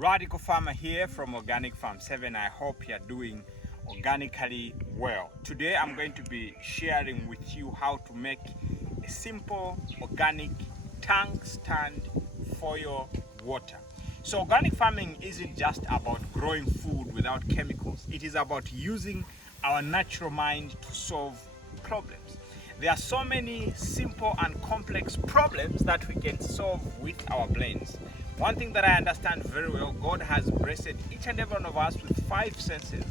Radical farmer here from Organic Farm 7. I hope you're doing organically well. Today I'm going to be sharing with you how to make a simple organic tank stand for your water. So organic farming isn't just about growing food without chemicals. It is about using our natural mind to solve problems. There are so many simple and complex problems that we can solve with our brains. One thing that I understand very well, God has blessed each and every one of us with 5 senses,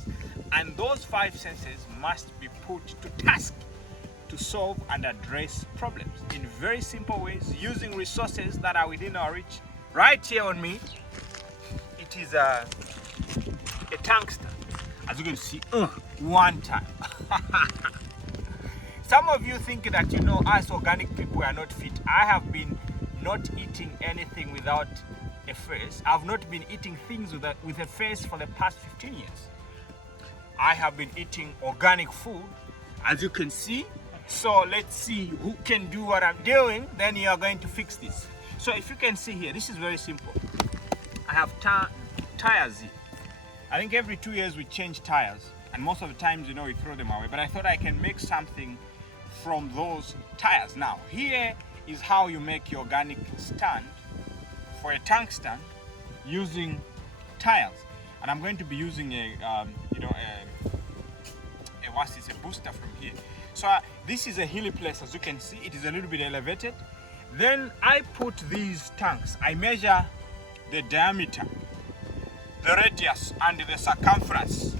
and those 5 senses must be put to task to solve and address problems in very simple ways using resources that are within our reach. Right here on me, it is a tungsten. As you can see, one time. Some of you think that, you know, us organic people are not fit. I have been not eating anything without a face. I've not been eating things with a face for the past 15 years. I have been eating organic food, as you can see. So let's see who can do what I'm doing, then you are going to fix this. So if you can see here, this is very simple. I have tires here. I think every 2 years we change tires, and most of the times, you know, we throw them away. But I thought I can make something from those tires. Now, here is how you make your organic stand for a tank stand using tires. And I'm going to be using a booster from here. So this is a hilly place, as you can see. It is a little bit elevated. Then I put these tanks. I measure the diameter, the radius, and the circumference.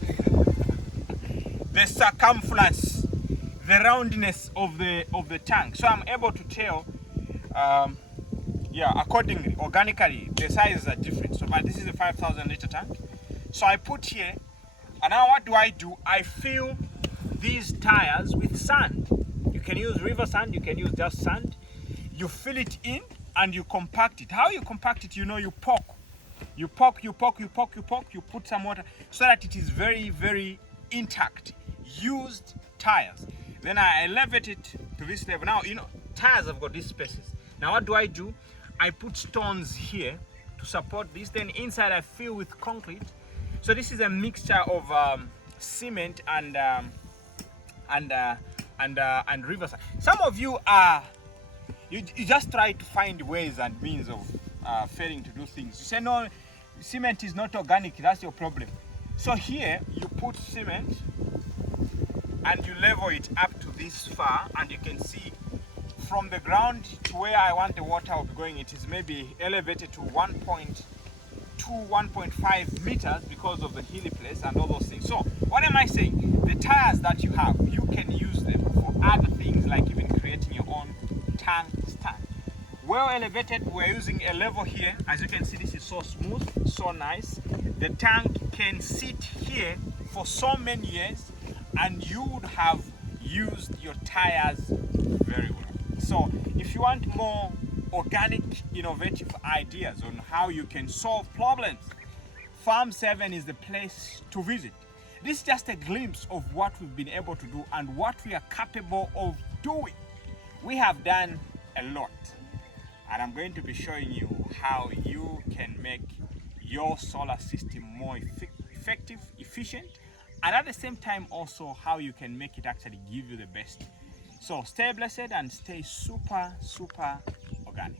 The roundness of the tank. So I'm able to tell, accordingly, organically, the sizes are different. So, but this is a 5,000 liter tank. So I put here, and now what do? I fill these tires with sand. You can use river sand, you can use just sand. You fill it in and you compact it. How you compact it, you know, you poke. You put some water so that it is very, very intact. Used tires. Then I elevate it to this level. Now, you know, tires have got these spaces. Now what do? I put stones here to support this. Then inside I fill with concrete. So this is a mixture of cement and riverside. Some of you are, you just try to find ways and means of failing to do things. You say, no, cement is not organic, that's your problem. So here you put cement and you level it up to this far, and you can see from the ground to where I want the water to be going, it is maybe elevated to 1.2, 1.5 meters because of the hilly place and all those things. So what am I saying? The tires that you have, you can use them for other things, like even creating your own tank stand. Well elevated, we're using a level here. As you can see, this is so smooth, so nice. The tank can sit here for so many years, and you would have used your tires very well. So if you want more organic, innovative ideas on how you can solve problems, Farm 7 is the place to visit. This is just a glimpse of what we've been able to do and what we are capable of doing. We have done a lot, and I'm going to be showing you how you can make your solar system more effective, efficient, and at the same time also how you can make it actually give you the best. So stay blessed and stay super, super organic.